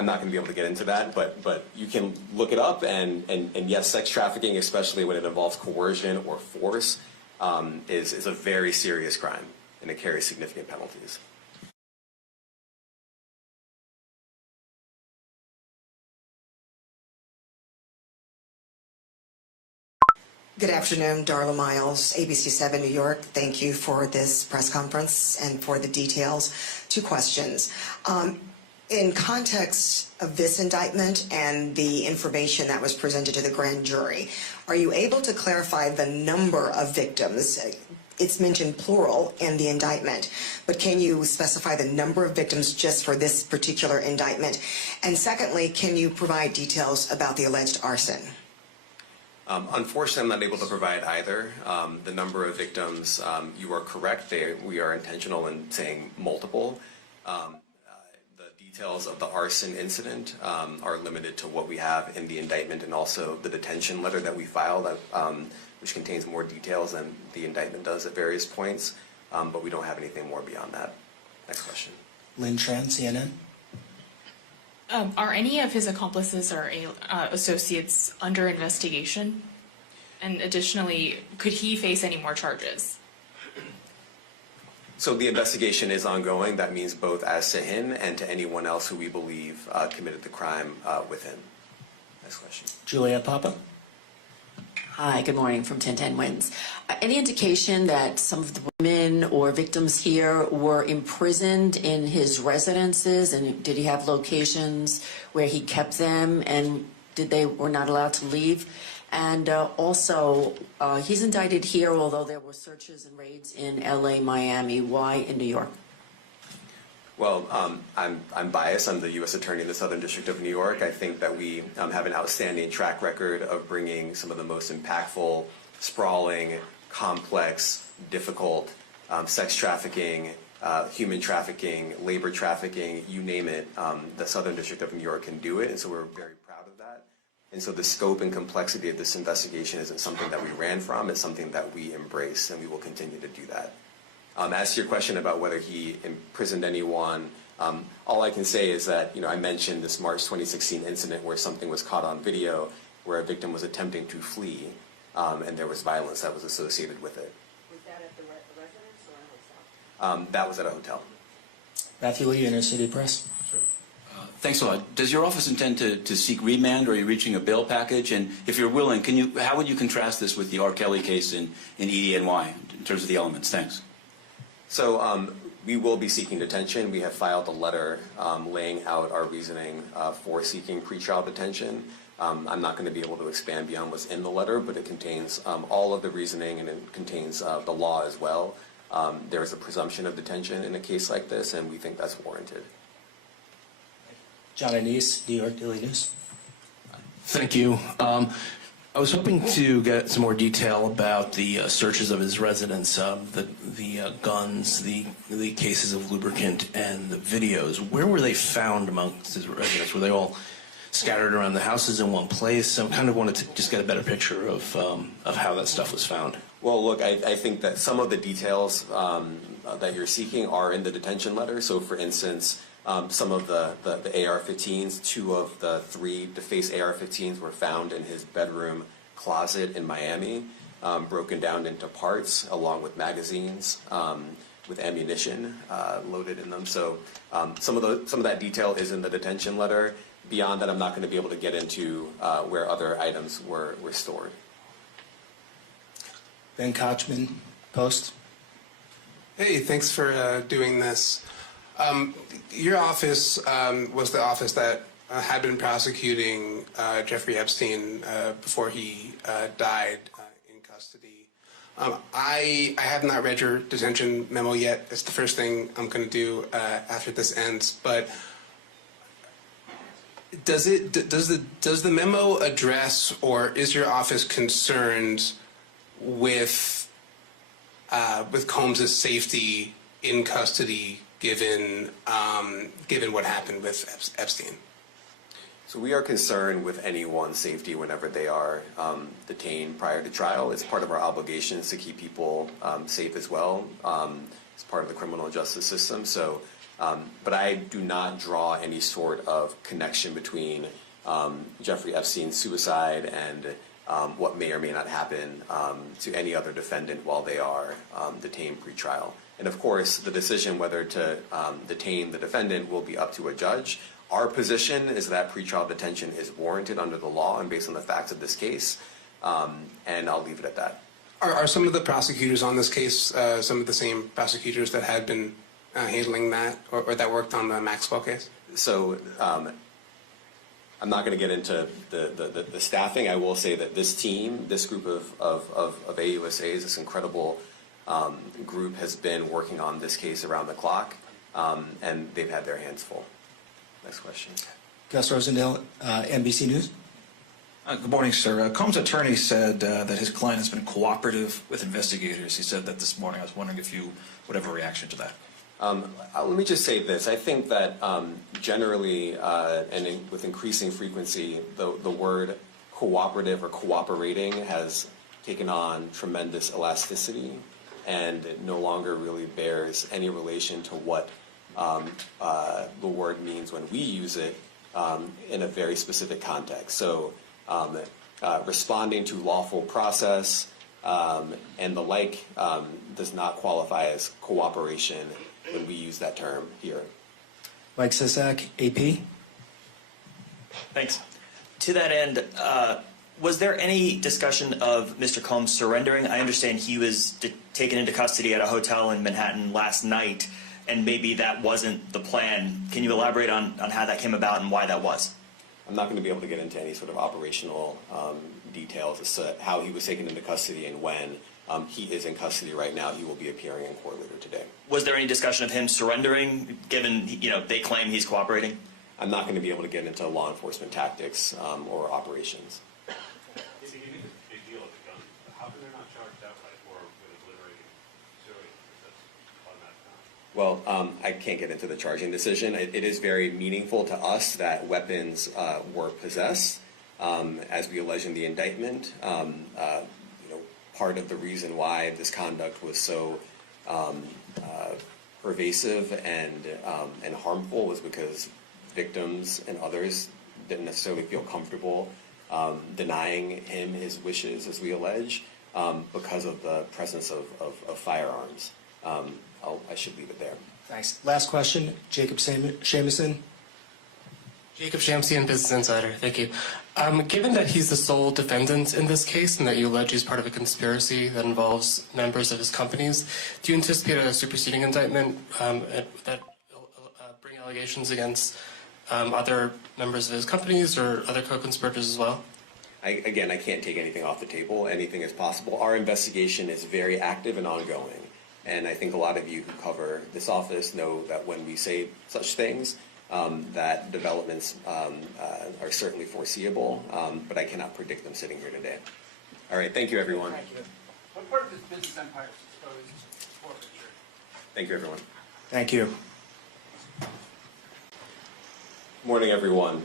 I'm not going to be able to get into that, but you can look it up, and yes, sex trafficking, especially when it involves coercion or force, is a very serious crime, and it carries significant penalties. Good afternoon, Darla Miles, ABC7 New York. Thank you for this press conference and for the details. Two questions. In context of this indictment and the information that was presented to the grand jury, are you able to clarify the number of victims? It's mentioned plural in the indictment, but can you specify the number of victims just for this particular indictment? And secondly, can you provide details about the alleged arson? Unfortunately, I'm not able to provide either. The number of victims, you are correct. We are intentional in saying multiple. The details of the arson incident are limited to what we have in the indictment and also the detention letter that we filed, which contains more details than the indictment does at various points. But we don't have anything more beyond that. Next question. Lynn Tran, CNN. Are any of his accomplices or associates under investigation? And additionally, could he face any more charges? So the investigation is ongoing. That means both as to him and to anyone else who we believe committed the crime with him. Next question. Juliet Papa. Hi, good morning from 1010 Wins. Any indication that some of the women or victims here were imprisoned in his residences, and did he have locations where he kept them, and were not allowed to leave? And also, he's indicted here, although there were searches and raids in LA, Miami. Why in New York? Well, I'm biased. I'm the U.S. Attorney in the Southern District of New York. I think that we have an outstanding track record of bringing some of the most impactful, sprawling, complex, difficult sex trafficking, human trafficking, labor trafficking, you name it. The Southern District of New York can do it, and so we're very proud of that. And so the scope and complexity of this investigation isn't something that we ran from. It's something that we embrace, and we will continue to do that. As to your question about whether he imprisoned anyone, all I can say is that, I mentioned this March 2016 incident where something was caught on video where a victim was attempting to flee, and there was violence that was associated with it. Was that at the residence or a hotel? That was at a hotel. Matthew Lee, Inner City Press. Thanks a lot. Does your office intend to seek remand, or are you reaching a bail package? And if you're willing, how would you contrast this with the R. Kelly case in EDNY in terms of the elements? Thanks. So we will be seeking detention. We have filed a letter laying out our reasoning for seeking pretrial detention. I'm not going to be able to expand beyond what's in the letter, but it contains all of the reasoning, and it contains the law as well. There is a presumption of detention in a case like this, and we think that's warranted. John Anise, New York Daily News. Thank you. I was hoping to get some more detail about the searches of his residence, the guns, the cases of lubricant, and the videos. Where were they found amongst his residence? Were they all scattered around the houses in one place? I kind of wanted to just get a better picture of how that stuff was found. Well, look, I think that some of the details that you're seeking are in the detention letter. So, for instance, some of the AR-15s, 2 of the 3 DeFace AR-15s were found in his bedroom closet in Miami, broken down into parts along with magazines with ammunition loaded in them. So some of that detail is in the detention letter. Beyond that, I'm not going to be able to get into where other items were stored. Ben Kochman, Post. Hey, thanks for doing this. Your office was the office that had been prosecuting Jeffrey Epstein before he died in custody. I have not read your detention memo yet. It's the first thing I'm going to do after this ends. But does the memo address, or is your office concerned with Combs' safety in custody, given what happened with Epstein? So we are concerned with anyone's safety whenever they are detained prior to trial. It's part of our obligations to keep people safe as well. It's part of the criminal justice system. So But I do not draw any sort of connection between Jeffrey Epstein's suicide and what may or may not happen to any other defendant while they are detained pretrial. And of course, the decision whether to detain the defendant will be up to a judge. Our position is that pretrial detention is warranted under the law and based on the facts of this case, and I'll leave it at that. Are some of the prosecutors on this case some of the same prosecutors that had been handling that or that worked on the Maxwell case? So I'm not going to get into the staffing. I will say that this team, this group of AUSAs, this incredible group has been working on this case around the clock, and they've had their hands full. Next question. Gus Rosendale, NBC News. Good morning, sir. Combs' attorney said that his client has been cooperative with investigators. He said that this morning. I was wondering if you would have a reaction to that. Let me just say this. I think that generally with increasing frequency, the word cooperative or cooperating has taken on tremendous elasticity and it no longer really bears any relation to what the word means when we use it in a very specific context. So responding to lawful process and the like does not qualify as cooperation when we use that term here. Mike Sisak, AP. Thanks. To that end, was there any discussion of Mr. Combs surrendering? I understand he was taken into custody at a hotel in Manhattan last night, and maybe that wasn't the plan. Can you elaborate on how that came about and why that was? I'm not going to be able to get into any sort of operational details as to how he was taken into custody and when. He is in custody right now. He will be appearing in court later today. Was there any discussion of him surrendering, given they claim he's cooperating? I'm not going to be able to get into law enforcement tactics or operations. It's a big deal at the gun. How come they're not charged outright or with obliterating civilians? That's automatic. Well, I can't get into the charging decision. It is very meaningful to us that weapons were possessed, as we allege in the indictment. Part of the reason why this conduct was so pervasive and harmful was because victims and others didn't necessarily feel comfortable denying him his wishes, as we allege, because of the presence of firearms. I should leave it there. Thanks. Last question, Jacob Shamison. Jacob Shamsian, Business Insider. Thank you. Given that he's the sole defendant in this case and that you allege he's part of a conspiracy that involves members of his companies, do you anticipate a superseding indictment that bring allegations against other members of his companies or other co-conspirators as well? I can't take anything off the table. Anything is possible. Our investigation is very active and ongoing. And I think a lot of you who cover this office know that when we say such things, that developments are certainly foreseeable, but I cannot predict them sitting here today. All right, thank you, everyone. Thank you. What part of his business empire is exposed to forfeiture? Thank you, everyone. Thank you. Morning, everyone.